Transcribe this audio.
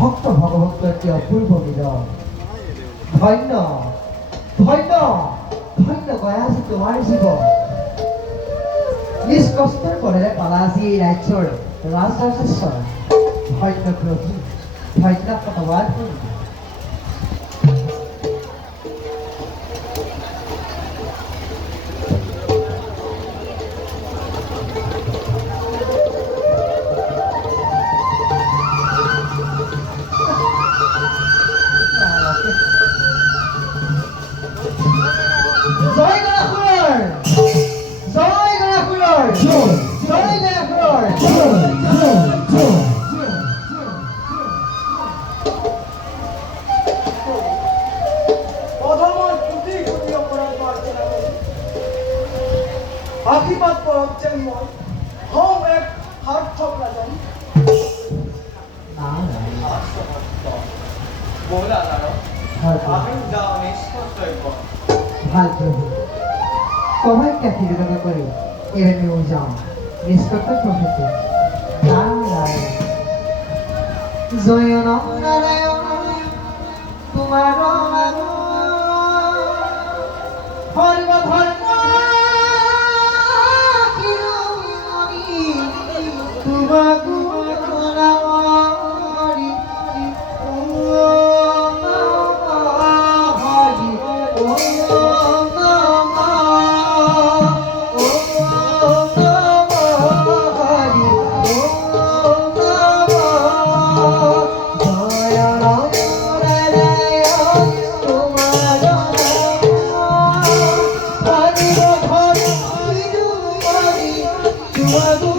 ভক্ত ভগবন্ত একটি অপূর্ব মিলন। ধন্য ধন্য ধন্য গয়া আছে তোমাৰ জীবন। নিজ কষ্টৰ বলেৰে পালা আজি এই ৰাজ্যৰ ৰাজৰাজেশ্বৰ। ধন্য প্ৰভু, ধন্য ভগৱান। জয় গয়াখুৰৰ, জয় গয়াখুৰৰ, জয় গয়াখুৰৰ। অধমৰ কোটি কোটি অপৰাধ আৰ্চনা কৰি আশীৰ্বাদ পৰক যেন মই হওঁ এক সাৰ্থক ৰাজন। ব'লা নাৰদ, আমি যাওঁ নিষ্কৰ্তব্য। ভাল প্ৰভু, তোমাক কাঠিলগা কৰি এৰেমেও যাওঁ নিষ্কৰ্তব্য প্ৰভু। নাৰায়ণ জয় নাৰায়ণ তোমাৰ সৰ্বধৰ্ম শিৰোমণি তোমাক What?